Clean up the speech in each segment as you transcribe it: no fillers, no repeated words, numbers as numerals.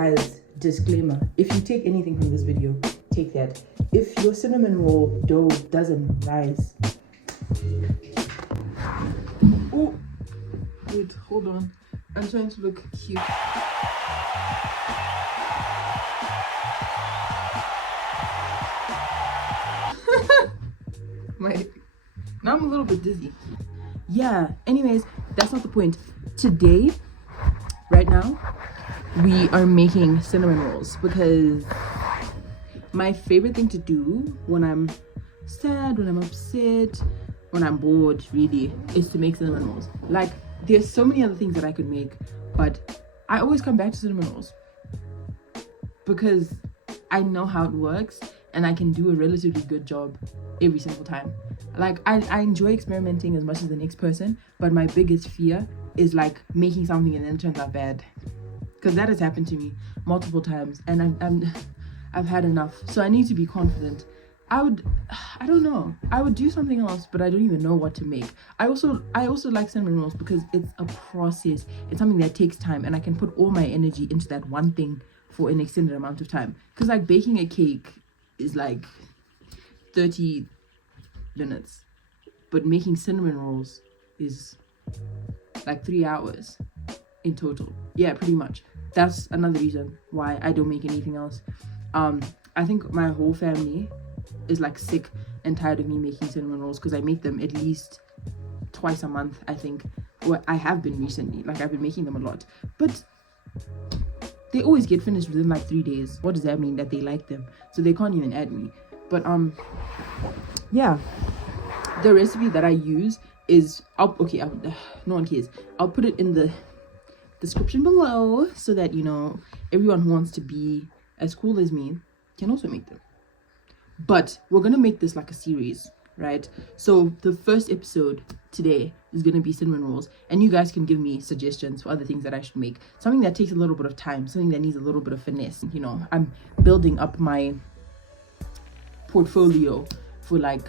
guys, disclaimer, if you take anything from this video, take that. If your cinnamon roll dough doesn't rise, oh wait, hold on, I'm trying to look cute. Now I'm a little bit dizzy. Yeah, anyways, that's not the point. Today, right now, we are making cinnamon rolls because my favorite thing to do when I'm sad, when I'm upset, when I'm bored, really, is to make cinnamon rolls. Like, there's so many other things that I could make, but I always come back to cinnamon rolls because I know how it works and I can do a relatively good job every single time. Like, I enjoy experimenting as much as the next person, but my biggest fear is like making something and then it turns out bad, because that has happened to me multiple times and I've had enough. So I need to be confident. I don't know, I would do something else, but I don't even know what to make. I also like cinnamon rolls because it's a process. It's something that takes time and I can put all my energy into that one thing for an extended amount of time. Because like baking a cake is like 30 minutes, but making cinnamon rolls is like 3 hours in total. Yeah, pretty much. That's another reason why I don't make anything else. I think my whole family is like sick and tired of me making cinnamon rolls because I make them at least twice a month, I think. Or I have been recently, like I've been making them a lot, but they always get finished within like 3 days. What does that mean? That they like them, so they can't even add me. But yeah, the recipe that I use is no one cares. I'll put it in the description below so that, you know, everyone who wants to be as cool as me can also make them. But we're gonna make this like a series, right? So the first episode today is gonna be cinnamon rolls, and you guys can give me suggestions for other things that I should make. Something that takes a little bit of time, something that needs a little bit of finesse. You know, I'm building up my portfolio for like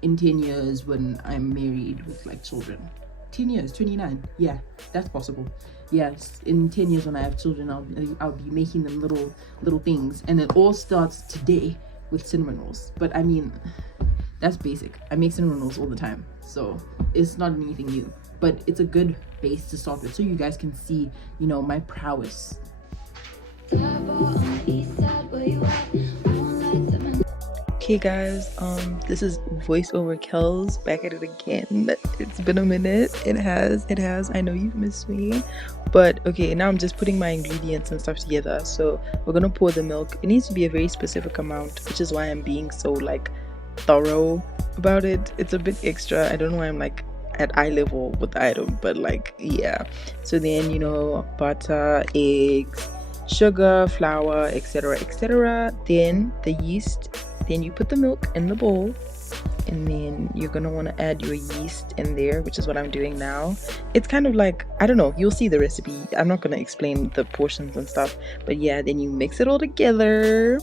in 10 years when I'm married with like children. 10 years, 29, yeah, that's possible. Yes, in 10 years when I have children, I'll be making them little things, and it all starts today with cinnamon rolls. But I mean, that's basic. I make cinnamon rolls all the time, so it's not anything new, but it's a good base to start with so you guys can see, you know, my prowess. Okay guys, this is voiceover Kels back at it again. It's been a minute. It has. I know you've missed me, but okay, now I'm just putting my ingredients and stuff together. So we're gonna pour the milk. It needs to be a very specific amount, which is why I'm being so like thorough about it. It's a bit extra. I don't know why I'm like at eye level with the item, but like, yeah. So then, you know, butter, eggs, sugar, flour, etc, etc. Then the yeast. Then you put the milk in the bowl, and then you're gonna want to add your yeast in there, which is what I'm doing now. It's kind of like, I don't know, you'll see the recipe. I'm not gonna explain the portions and stuff, but yeah, then you mix it all together,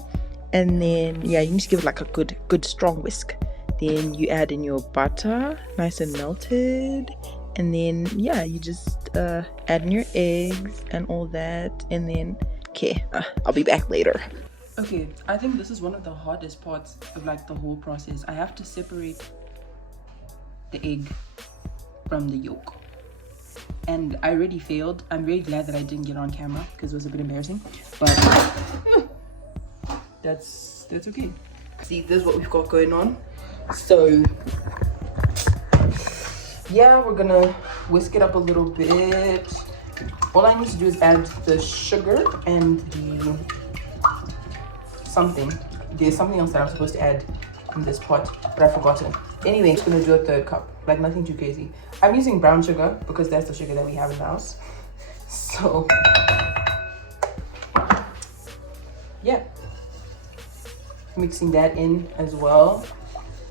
and then yeah, you need to give it like a good strong whisk. Then you add in your butter, nice and melted, and then yeah, you just add in your eggs and all that, and then okay, I'll be back later. Okay, I think this is one of the hardest parts of like the whole process. I have to separate the egg from the yolk, and I already failed. I'm very glad that I didn't get on camera because it was a bit embarrassing, but that's okay. See, this is what we've got going on. So yeah, we're gonna whisk it up a little bit. All I need to do is add the sugar and the there's something else that I'm supposed to add in this pot, but I've forgotten. Anyway, I'm just gonna do a 1/3 cup, like nothing too crazy. I'm using brown sugar because that's the sugar that we have in the house. So yeah, mixing that in as well.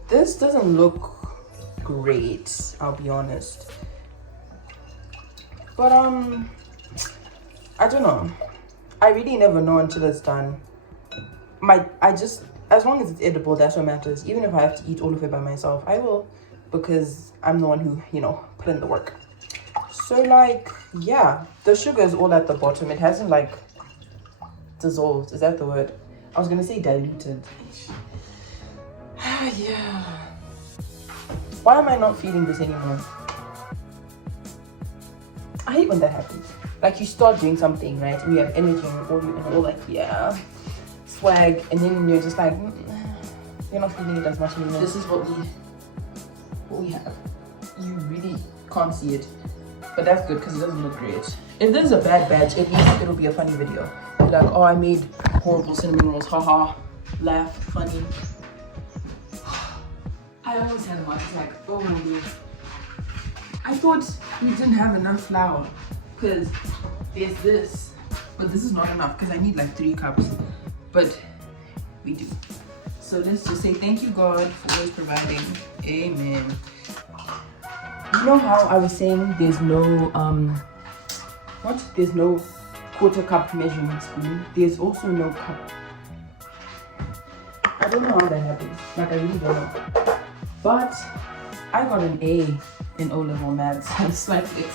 This doesn't look great, I'll be honest, but I don't know. I really never know until it's done. As long as it's edible, that's what matters. Even if I have to eat all of it by myself, I will, because I'm the one who, you know, put in the work. So like, yeah, the sugar is all at the bottom. It hasn't like dissolved. Is that the word? I was gonna say diluted. Yeah. Why am I not feeling this anymore? I hate when that happens. Like you start doing something, right? And you have energy and all like, yeah, swag, and then you're just like, you're not feeling it as much anymore. This is what we have. You really can't see it, but that's good because it doesn't look great. If there's a bad batch, at least it'll be a funny video. Like, oh, I made horrible cinnamon rolls, haha, laugh, funny. I always had a heart attack. Oh my god. I thought we didn't have enough flour because there's this, but this is not enough because I need like 3 cups, but we do. So let's just say thank you God for always providing. Amen. You know how I was saying there's no there's no quarter cup measurement spoon. There's also no cup. I don't know how that happens. Like I really don't know. But I got an A in O-level maths. Slight fix.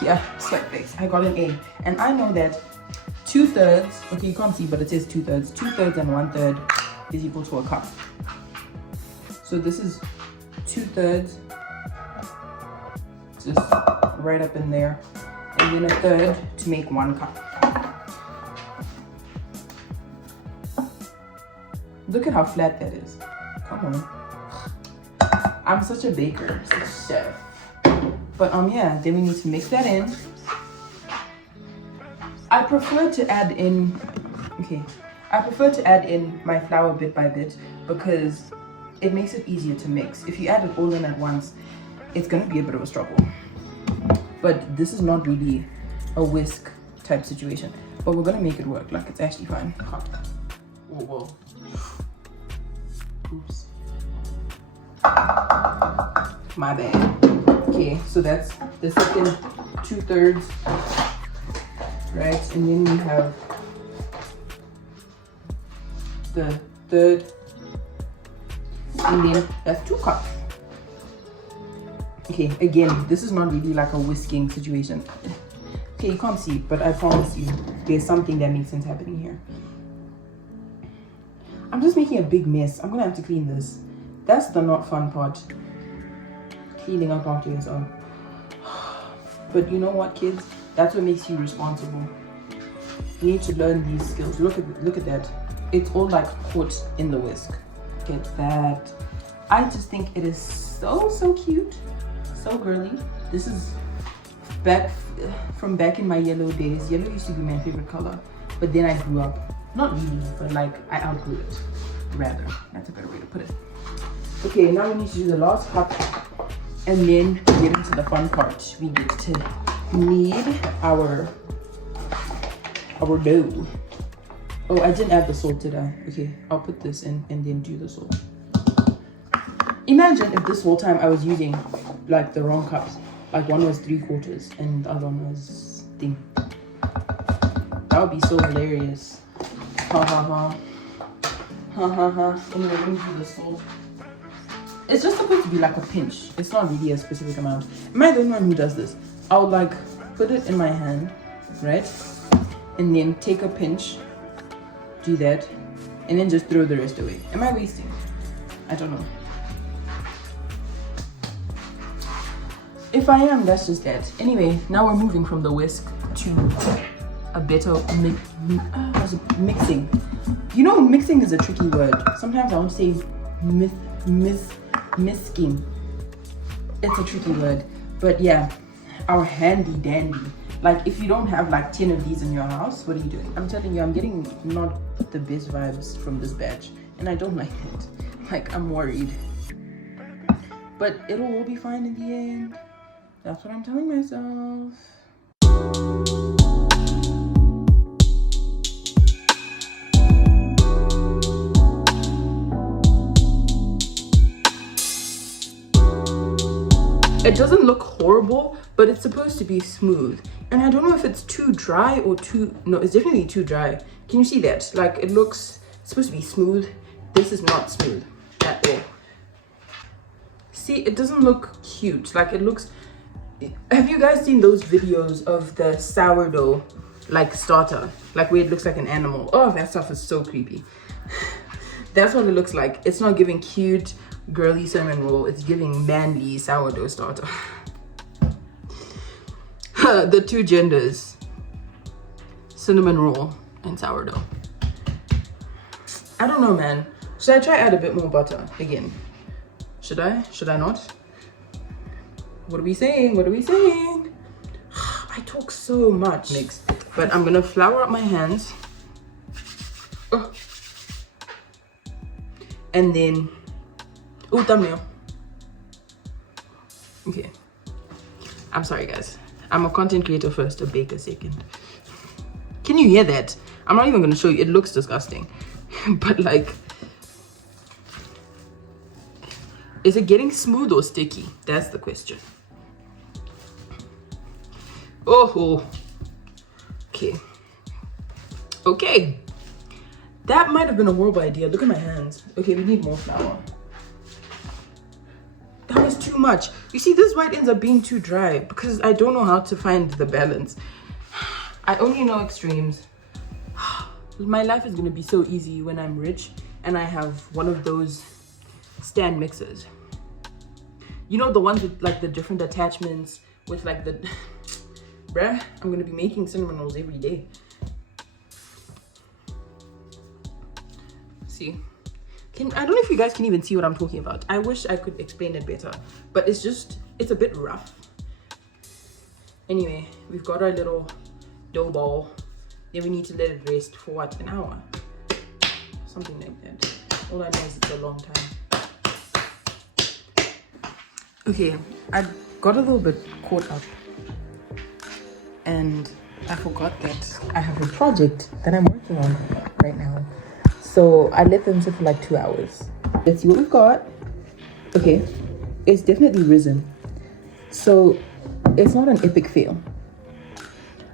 Yeah, slight fix. I got an A. And I know that 2/3, okay, you can't see, but it says 2/3. 2/3 and 1/3 is equal to a cup. So this is 2/3, just right up in there, and then 1/3 to make 1 cup. Look at how flat that is. Come on. I'm such a baker, such a chef. But yeah, then we need to mix that in. I prefer to add in my flour bit by bit because it makes it easier to mix. If you add it all in at once, it's gonna be a bit of a struggle. But this is not really a whisk type situation. But we're gonna make it work. Like it's actually fine. Whoa. Oops. My bad. Okay, so that's the second 2/3, right? And then we have the third, and then that's 2 cups. Okay, again, this is not really like a whisking situation. Okay, you can't see, but I promise you, there's something that makes sense happening here. I'm just making a big mess. I'm gonna have to clean this. That's the not fun part. Cleaning up after yourself. But you know what, kids? That's what makes you responsible. You need to learn these skills. Look at that. It's all like put in the whisk. Get that. I just think it is so cute, so girly. This is back in my yellow days. Yellow used to be my favorite color, but then I grew up. Not really, but like I outgrew it. Rather, that's a better way to put it. Okay, now we need to do the last cup, and then we get into the fun part. We get to knead our dough. Oh, I didn't add the salt, did I? Okay, I'll put this in and then do the salt. Imagine if this whole time I was using like the wrong cups. Like one was 3/4 and the other one was thing. That would be so hilarious. Ha ha ha. Ha ha ha. Anyway, let me do the salt. It's just supposed to be like a pinch. It's not really a specific amount. Am I the only one who does this? I'll like put it in my hand, right? And then take a pinch, do that, and then just throw the rest away. Am I wasting? I don't know. If I am, that's just that. Anyway, now we're moving from the whisk to a better mixing. You know, mixing is a tricky word. Sometimes I want to say misking. It's a tricky word. But yeah, our handy dandy. Like if you don't have like 10 of these in your house, what are you doing? I'm telling you, I'm getting not the best vibes from this batch, and I don't like it. Like I'm worried. But it'll all be fine in the end. That's what I'm telling myself. It doesn't look horrible, but it's supposed to be smooth. And I don't know if it's too dry or no, it's definitely too dry. Can you see that? Like it's supposed to be smooth. This is not smooth at all. See, it doesn't look cute. Like it looks, have you guys seen those videos of the sourdough like starter, like where it looks like an animal. Oh, that stuff is so creepy. That's what it looks like. It's not giving cute girly cinnamon roll, it's giving manly sourdough starter. The two genders, cinnamon roll and sourdough. I don't know, man. Should I try add a bit more butter again? Should I not? What are we saying? What are we saying? I talk so much. Mix. But I'm gonna flour up my hands. Oh. And then, oh, thumbnail. Okay. I'm sorry, guys. I'm a content creator first, a baker second. Can you hear that? I'm not even gonna show you. It looks disgusting. But like, is it getting smooth or sticky? That's the question. Oh, okay. Okay. That might have been a horrible idea. Look at my hands. Okay, we need more flour. That was too much. You see, this white ends up being too dry because I don't know how to find the balance. I only know extremes. My life is gonna be so easy when I'm rich and I have one of those stand mixers. You know, the ones with like the different attachments with like the... Bruh, I'm gonna be making cinnamon rolls every day. See, I don't know if you guys can even see what I'm talking about. I wish I could explain it better, but it's a bit rough. Anyway, we've got our little dough ball. Then we need to let it rest for what, an hour? Something like that. All I know is it's a long time. Okay, I got a little bit caught up and I forgot that I have a project that I'm working on right now. So I let them sit for like 2 hours. Let's see what we've got. Okay, it's definitely risen. So it's not an epic fail.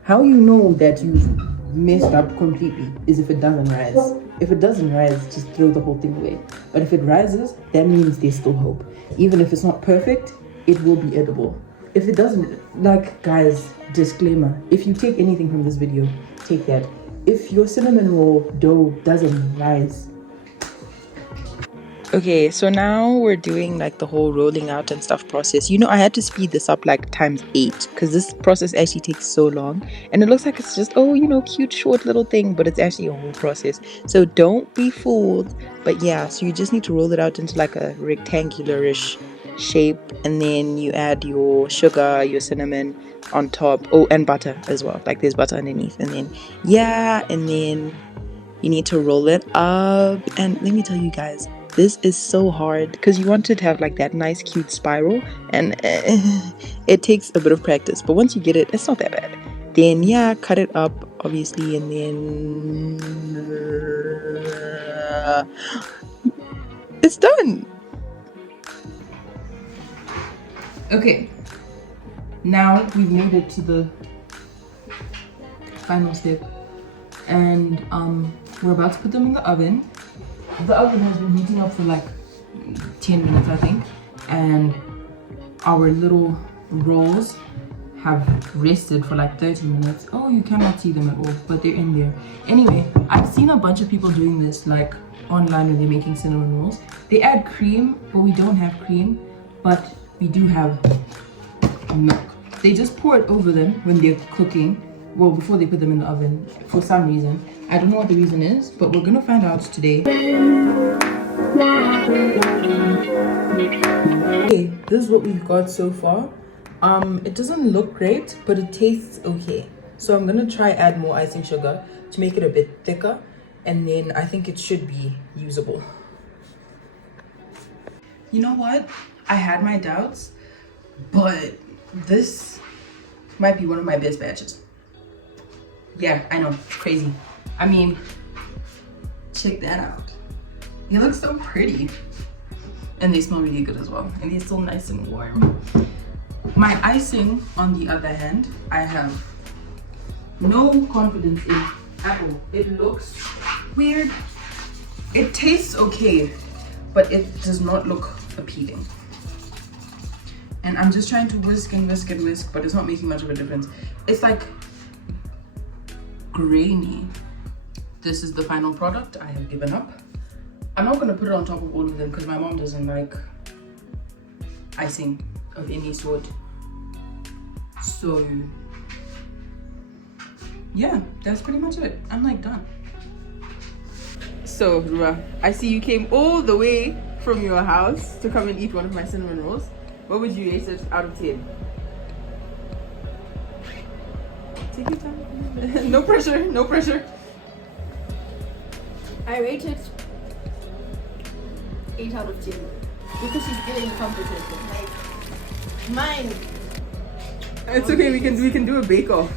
How you know that you've messed up completely is if it doesn't rise. If it doesn't rise, just throw the whole thing away. But if it rises, that means there's still hope. Even if it's not perfect, it will be edible. If it doesn't, like, guys, disclaimer, if you take anything from this video, take that. If your cinnamon roll dough doesn't rise. Okay, so now we're doing like the whole rolling out and stuff process. You know, I had to speed this up like ×8 because this process actually takes so long. And it looks like it's just, oh, you know, cute, short little thing, but it's actually a whole process. So don't be fooled. But yeah, so you just need to roll it out into like a rectangular-ish shape, and then you add your sugar, your cinnamon on top. Oh, and butter as well. Like there's butter underneath. And then, yeah, and then you need to roll it up. And let me tell you guys, this is so hard because you want it to have like that nice cute spiral, and it takes a bit of practice, but once you get it, it's not that bad. Then yeah, cut it up obviously, and then it's done. Okay, now we've made it to the final step, and we're about to put them in the oven. The oven has been heating up for like 10 minutes, I think, and our little rolls have rested for like 30 minutes. Oh, you cannot see them at all, but they're in there. Anyway, I've seen a bunch of people doing this like online when they're making cinnamon rolls. They add cream, but we don't have cream, but we do have milk. They just pour it over them when they're cooking, well, before they put them in the oven, for some reason. I don't know what the reason is, but we're gonna find out today. Okay, this is what we've got so far. It doesn't look great, but it tastes okay. So I'm gonna try add more icing sugar to make it a bit thicker, and then I think it should be usable. You know what? I had my doubts, but this might be one of my best batches. Yeah, I know, crazy. I mean, check that out. They look so pretty. And they smell really good as well. And they're still nice and warm. My icing, on the other hand, I have no confidence in at all. It looks weird. It tastes okay, but it does not look appealing. And I'm just trying to whisk and whisk and whisk, but it's not making much of a difference. It's like grainy. This is the final product. I have given up. I'm not gonna put it on top of all of them because my mom doesn't like icing of any sort. So yeah, that's pretty much it. I'm like done. So Rua, I see you came all the way from your house to come and eat one of my cinnamon rolls. What would you rate it out of 10? Take your time. No pressure, no pressure. I rate it 8 out of 10 because she's getting competition. Like mine. It's okay. We can do a bake off.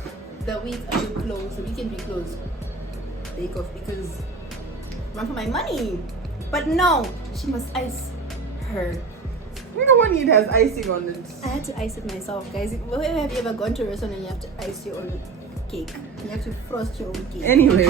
The week are closed. The weekend be closed. Bake off because run for my money. But no, she must ice her. You know when it has icing on it. I had to ice it myself, guys. Where have you ever gone to a restaurant and you have to ice your own cake? You have to frost your own cake. Anyway,